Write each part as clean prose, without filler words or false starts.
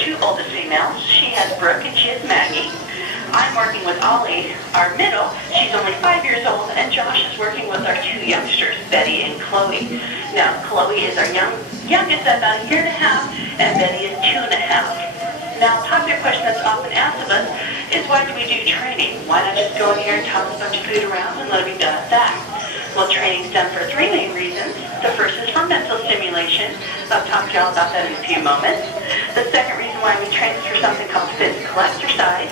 two oldest females. She has Brooke and she has Maggie. I'm working with Ollie, our middle. She's only 5 years old, and Josh is working with our two youngsters, Betty and Chloe. Now, Chloe is our youngest at about 1.5 years, and Betty is 2.5. Now, a popular question that's often asked of us is, why do we do training? Why not just go in here and toss a bunch of food around and let it be done at that? Well, training's done for 3 main reasons. The first is for mental stimulation. I'll talk to y'all about that in a few moments. The second reason why we train is for something called physical exercise.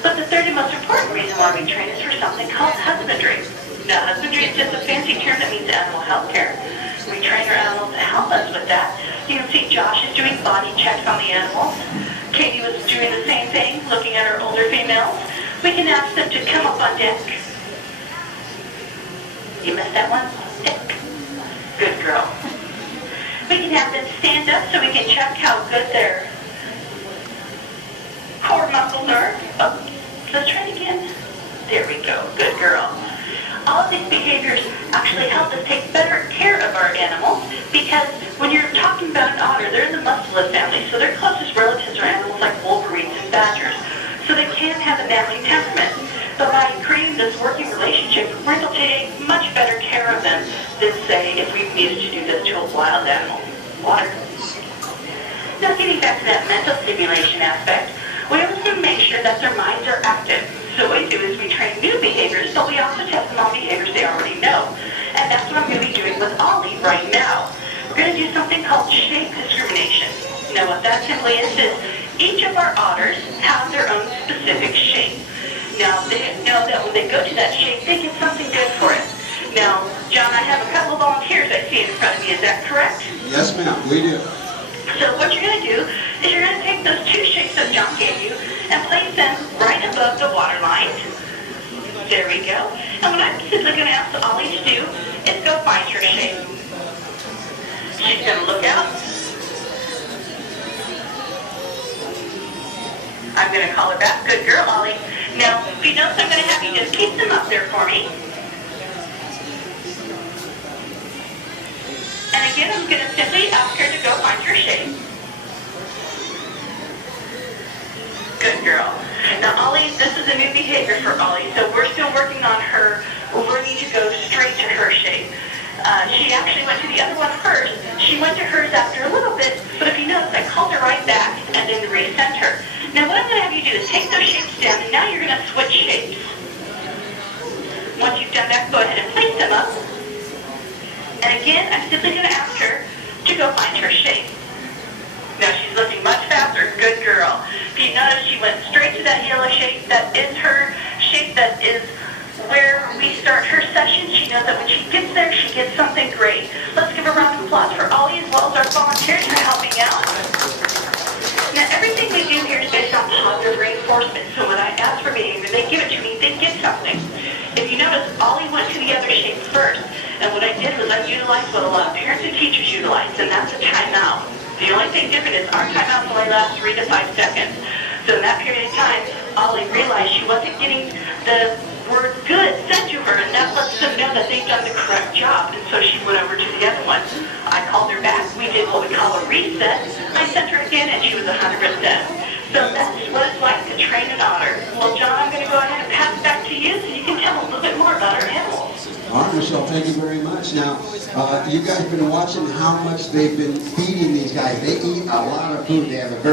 But the third and most important reason why we train is for something called husbandry. Now, husbandry is just a fancy term that means animal health care. We train our animals to help us with that. You can see Josh is doing body checks on the animals. Katie was doing the same thing, looking at our older females. We can ask them to come up on deck. You missed that one? Good girl. We can have them stand up so we can check how good their core muscles are. Oh, let's try it again. There we go. Good girl. All of these behaviors actually help us take better care of our animals, because when you're talking about an otter, they're in the mustelid family, so their closest relatives are animals like wolverines and badgers. So they can have a nasty temperament. But by creating this working relationship, we're able to take much better care of them than, say, if we needed to do this to a wild animal. Water. Now, getting back to that mental stimulation aspect, we also make sure that their minds are active. So what we do is we train new behaviors, but we also test them on behaviors they already know. And that's what I'm going to be doing with Ollie right now. We're going to do something called shape discrimination. Now, what that simply is each of our otters have their own specific shape. Now, they know that when they go to that shape, they get something good for it. Now, John, I have a couple of volunteers I see in front of me. Is that correct? Yes, ma'am, we do. So what you're going to do is you're going to take those two shapes that John gave you and place them right above the water line. There we go. And what I'm simply going to ask Ollie to do is go find her shape. She's going to look out. I'm going to call her back. Good girl, Ollie. Now, if you notice, I'm going to have you just keep them up there for me. And again, I'm going to simply ask her to go find her shape. Good girl. Now, Ollie, this is a new behavior for Ollie, so we're still working on her learning to go straight to her shape. She actually went to the other one first. She went to hers after a little bit, but if you notice, I called her right back and then recent her. Now, what I'm going to have you do is take those shapes down, and now you're going to switch shapes. Once you've done that, go ahead and place them up. And again, I'm simply going to ask her to go find her shape. Now, she's looking much faster. Good girl. If you notice, she went straight to that yellow shape. That is her shape. That is where we start her session. She knows that when she gets there, she gets something great. Let's give a round of applause for Ollie as well as our volunteers for helping out. Now, everything we do here is based on positive reinforcement. So when I ask for behavior, they give it to me, they get something. If you notice, Ollie went to the other shape first. And what I did was I utilized what a lot of parents and teachers utilize, and that's a timeout. The only thing different is our timeouts only last 3 to 5 seconds. So in that period of time, Ollie realized she wasn't getting the word good said to her, and that lets them know that they've done the correct job. And so she went over to the other one. I called her back. We did what we call a reset. I sent her again, and she was 100%. So that's what it's like to train an otter. Well, John, I'm going to go ahead and pass it back to you so you can tell a little bit more about our animals. All right, Michelle, thank you very much. Now, you guys have been watching how much they've been feeding these guys. They eat a lot of food. They have a very